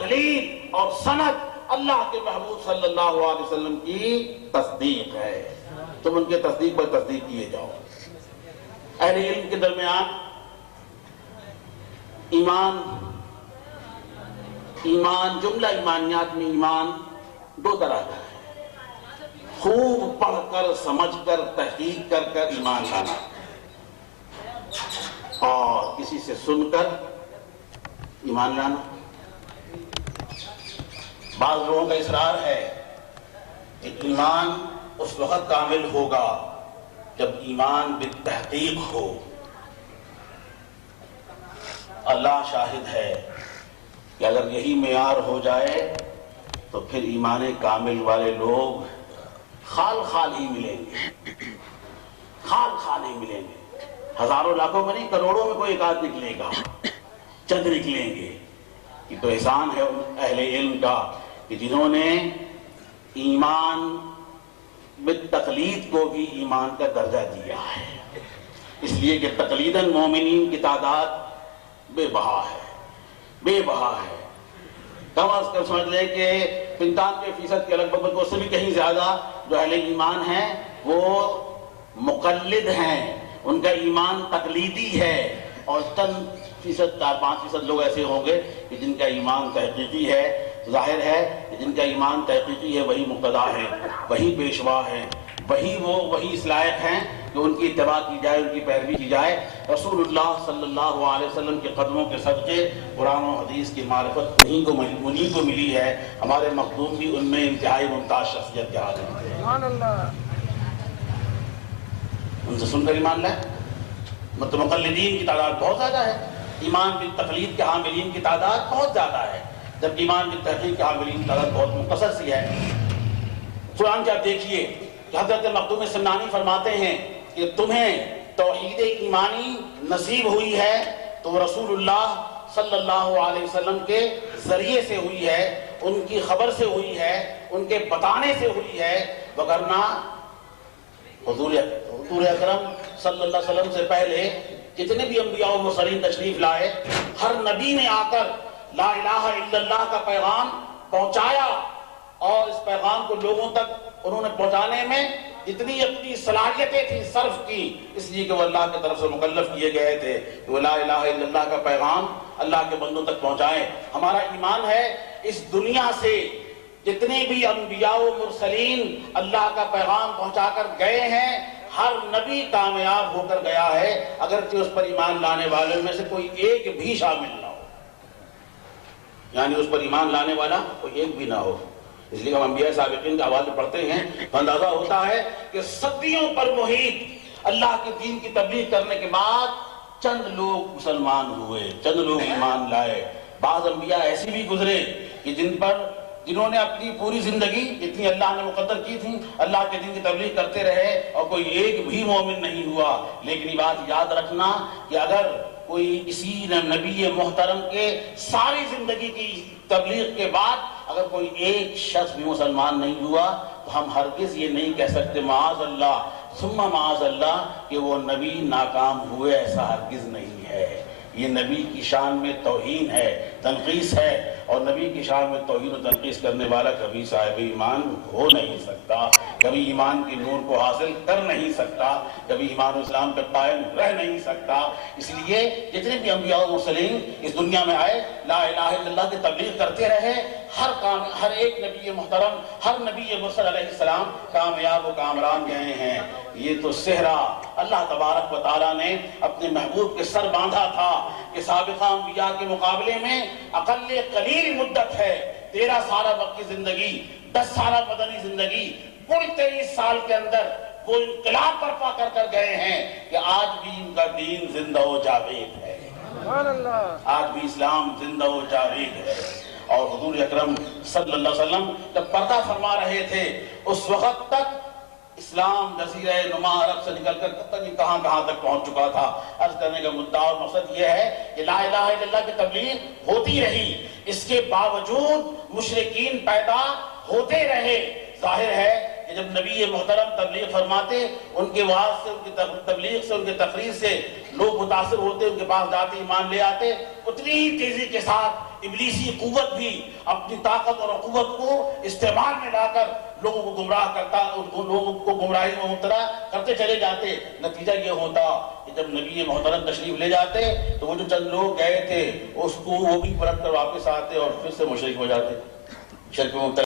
دلیل اور سند اللہ کے محبوب صلی اللہ علیہ وسلم کی تصدیق ہے. تم ان کے تصدیق پر تصدیق کیے جاؤ. اہل علم کے درمیان ایمان جملہ ایمانیات میں ایمان دو طرح کا ہے. خوب پڑھ کر سمجھ کر تحقیق کر کر ایمان لانا، اور کسی سے سن کر ایمان لانا. بعض لوگوں کا اصرار ہے کہ ایمان اس وقت کامل ہوگا جب ایمان بالتحقیق ہو. اللہ شاہد ہے کہ اگر یہی معیار ہو جائے تو پھر ایمان کامل والے لوگ خال خال ہی ملیں گے، خال خال ہی ملیں گے. ہزاروں لاکھوں میں نہیں، کروڑوں میں کوئی ایک آدھ نکلے گا، چند نکلیں گے. یہ تو احسان ہے اہل علم کا کہ جنہوں نے ایمان بالتقلید کو بھی ایمان کا درجہ دیا ہے. اس لیے کہ تقلیداً مومنین کی تعداد بے بہا ہے، بے بہا ہے. کم از کم سمجھ لیں کہ 95% کے لگ بھگ، اس سے بھی کہیں زیادہ جو اہل ایمان ہیں وہ مقلد ہیں، ان کا ایمان تقلیدی ہے. اور چند فیصد 4-5% لوگ ایسے ہوں گے کہ جن کا ایمان تحقیقی ہے. ظاہر ہے کہ جن کا ایمان تحقیقی ہے وہی مقتدا ہے، وہی پیشوا ہے، وہی اس لائق ہیں کہ ان کی اتباع کی جائے، ان کی پیروی کی جائے. رسول اللہ صلی اللہ علیہ وسلم کے قدموں کے صدقے قرآن و حدیث کی معرفت انہیں کو ملی ہے. ہمارے مخدوم بھی ان میں انتہائی ممتاز شخصیت کے عالم تھے. سبحان اللہ. ان سے سن کر ایمان لائے. مطلب مقلدین کی تعداد بہت زیادہ ہے، ایمان بالتقلید کے حاملین کی تعداد بہت زیادہ ہے، جب ایمان بالتحقیق کے حاملین کی تعداد بہت مختصر سی ہے. قرآن کے آپ دیکھیے کہ حضرت مخدوم سمنانی فرماتے ہیں کہ تمہیں توحید ایمانی نصیب ہوئی ہے تو رسول اللہ صلی اللہ علیہ وسلم کے ذریعے سے ہوئی ہے، ان کی خبر سے ہوئی ہے، ان کے بتانے سے ہوئی ہے. وگرنہ حضور اکرم صلی اللہ علیہ وسلم سے پہلے جتنے بھی انبیاء و مرسلین تشریف لائے، ہر نبی نے آ کر لا الہ الا اللہ کا پیغام پہنچایا، اور اس پیغام کو لوگوں تک انہوں نے پہنچانے میں جتنی اپنی صلاحیتیں تھیں صرف کی، اس لیے کہ وہ اللہ کی طرف سے مکلف کیے گئے تھے کہ وہ لا الہ الا اللہ کا پیغام اللہ کے بندوں تک پہنچائیں. ہمارا ایمان ہے اس دنیا سے جتنے بھی انبیاء و مرسلین اللہ کا پیغام پہنچا کر گئے ہیں، ہر نبی کامیاب ہو کر گیا ہے، اگرچہ اس پر ایمان لانے والوں میں سے کوئی ایک بھی شامل نہ ہو. یعنی اس پر ایمان لانے والا کوئی ایک بھی نہ ہو. اس لیے ہم انبیاء سابقین کے حوالے پڑھتے ہیں تو اندازہ ہوتا ہے کہ صدیوں پر محیط اللہ کے دین کی تبلیغ کرنے کے بعد چند لوگ مسلمان ہوئے، چند لوگ ایمان لائے. بعض انبیاء ایسی بھی گزرے کہ جنہوں نے اپنی پوری زندگی جتنی اللہ نے مقدر کی تھی اللہ کے دین کی تبلیغ کرتے رہے اور کوئی ایک بھی مومن نہیں ہوا. لیکن یہ بات یاد رکھنا کہ اگر کوئی کسی نبی محترم کے ساری زندگی کی تبلیغ کے بعد اگر کوئی ایک شخص بھی مسلمان نہیں ہوا تو ہم ہرگز یہ نہیں کہہ سکتے معاذ اللہ ثم معاذ اللہ کہ وہ نبی ناکام ہوئے. ایسا ہرگز نہیں ہے. یہ نبی کی شان میں توہین ہے، تنقیص ہے، اور نبی کی شان میں توہین و تنقیص کرنے والا کبھی صاحب ایمان ہو نہیں سکتا، کبھی ایمان کی نور کو حاصل کر نہیں سکتا، کبھی ایمان و اسلام پہ قائم رہ نہیں سکتا. اس لیے جتنے بھی انبیاء و مرسلین اس دنیا میں آئے لا الہ الا اللہ کی تبلیغ کرتے رہے. ہر ایک نبی محترم، ہر نبی مرسل علیہ السلام کامیاب و کامران گئے ہیں. یہ تو صحرا اللہ تبارک و تعالیٰ نے اپنے محبوب کے سر باندھا تھا کہ سابقہ انبیاء کے مقابلے میں اقل قلیل مدت ہے. 13 سالہ مکی زندگی، 10 سالہ مدنی زندگی، کل 23 سال کے اندر وہ انقلاب برپا کر کر گئے ہیں کہ آج بھی ان کا دین زندہ و جاوید ہے. آج بھی اسلام زندہ و جاوید ہے. اور حضور اکرم صلی اللہ علیہ وسلم جب پردہ فرما رہے تھے اس وقت تک اسلام جزیرہ نما عرب سے نکل کر کہاں تک پہنچ چکا تھا. عرض کرنے کا مدعا اور مقصد یہ ہے کہ لا الہ الا اللہ کی تبلیغ ہوتی رہی، اس کے باوجود مشرکین پیدا ہوتے رہے. ظاہر ہے کہ جب نبی محترم تبلیغ فرماتے، ان کے وعظ سے، ان کی تبلیغ سے، ان کے تقریر سے لوگ متاثر ہوتے، ان کے پاس جاتے، ایمان لے آتے، اتنی ہی تیزی کے ساتھ ابلیسی قوت بھی اپنی طاقت اور قوت کو استعمال میں لا کر لوگوں کو گمراہ کرتا، لوگوں کو گمراہی میں مبتلا کرتے چلے جاتے۔ نتیجہ یہ ہوتا کہ جب نبی محترم تشریف لے جاتے تو وہ جو چند لوگ گئے تھے اس کو وہ بھی پلٹ کر واپس آتے اور پھر سے مشرک ہو جاتے، شرک میں مبتلا